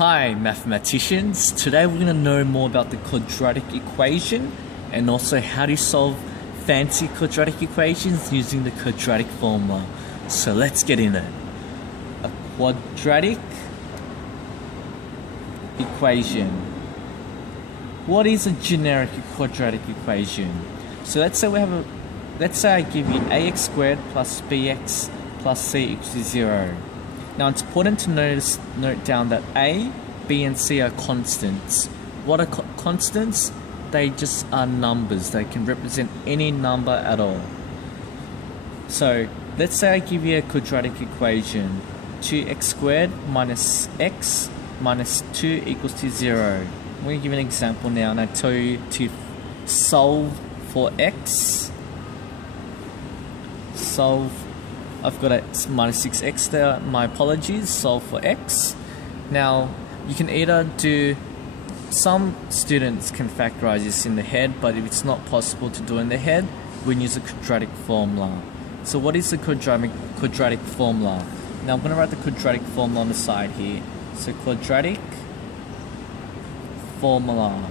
Hi mathematicians, today we're going to know more about the quadratic equation and also how to solve fancy quadratic equations using the quadratic formula. So let's get in it. A quadratic equation. What is a generic quadratic equation? So let's say I give you ax squared plus bx plus c equals to 0. Now it's important to note down that a, b and c are constants. What are constants? They just are numbers. They can represent any number at all. So let's say I give you a quadratic equation. 2x squared minus x minus 2 equals to 0. I'm going to give an example now, and I tell you to solve for x. I've got a minus 6x there, my apologies, solve for x. Now, you can either do, some students can factorize this in the head, but if it's not possible to do in the head, we can use a quadratic formula. So what is the quadratic formula? Now I'm going to write the quadratic formula on the side here. So quadratic formula.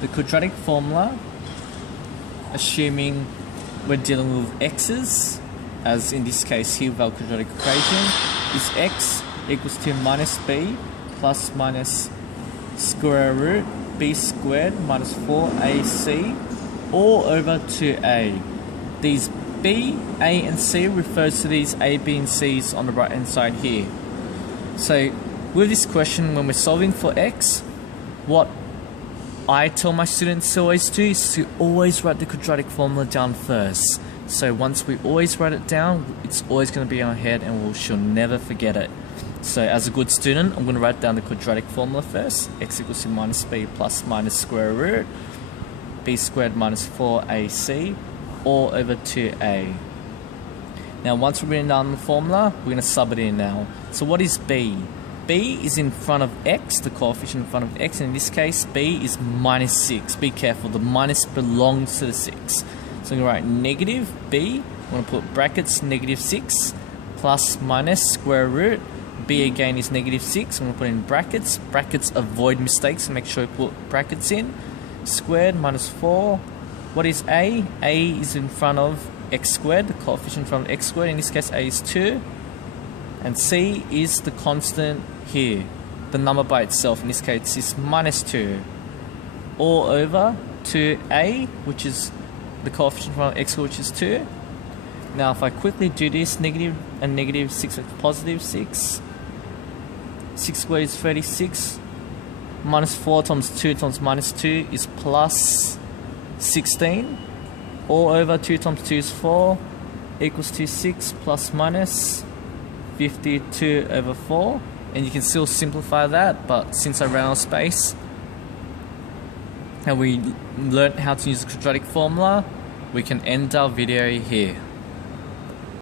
The quadratic formula, assuming we're dealing with x's, as in this case here with our quadratic equation, is x equals to minus b plus minus square root b squared minus 4ac all over 2a. These b, a and c refers to these a, b and c's on the right hand side here. So with this question, when we're solving for x, what I tell my students to always do is to always write the quadratic formula down first. So once we always write it down, it's always going to be in our head and we shall never forget it. So as a good student, I'm going to write down the quadratic formula first. X equals to minus b plus minus square root b squared minus 4ac all over 2a. Now once we've written down the formula, we're going to sub it in now. So what is b? b is in front of x, the coefficient in front of x, and in this case b is minus 6. Be careful, the minus belongs to the 6. So I'm going to write negative b, I'm going to put brackets negative 6 plus minus square root, b again is negative 6, I'm going to put in brackets, avoid mistakes, so make sure you put brackets in, squared minus 4. What is a? a is in front of x squared, the coefficient in front of x squared, in this case a is 2. And c is the constant here, the number by itself, in this case is minus 2, all over 2a, which is the coefficient from x, which is 2. Now if I quickly do this, negative and negative 6 is positive 6. 6 squared is 36. Minus 4 times 2 times minus 2 is plus 16. All over 2 times 2 is 4, equals to 6 plus minus 52 over 4, and you can still simplify that, but since I ran out of space and we learned how to use the quadratic formula, we can end our video here.